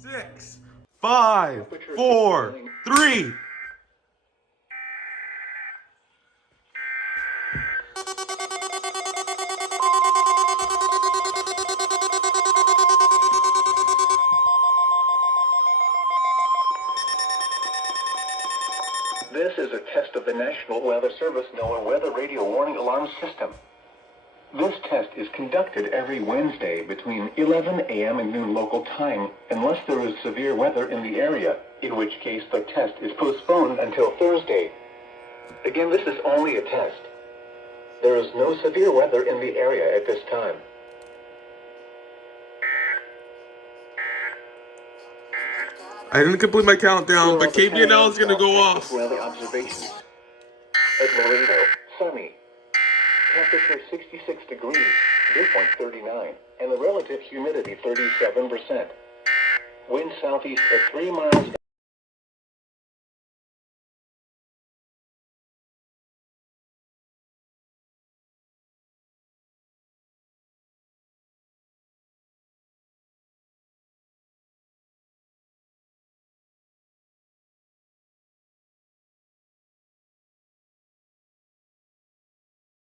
6, 5, 4, 3. This is a test of the National Weather Service NOAA Weather Radio Warning Alarm System. This test is conducted every Wednesday between 11 a.m. and noon local time, unless there is severe weather in the area, in which case the test is postponed until Thursday. Again, this is only a test. There is no severe weather in the area at this time. I didn't complete my countdown, but KBNL is going to go off. Weather observations. At Laredo, sunny. Temperature 66 degrees, dew point 39, and the relative humidity 37%. Wind southeast at 3 miles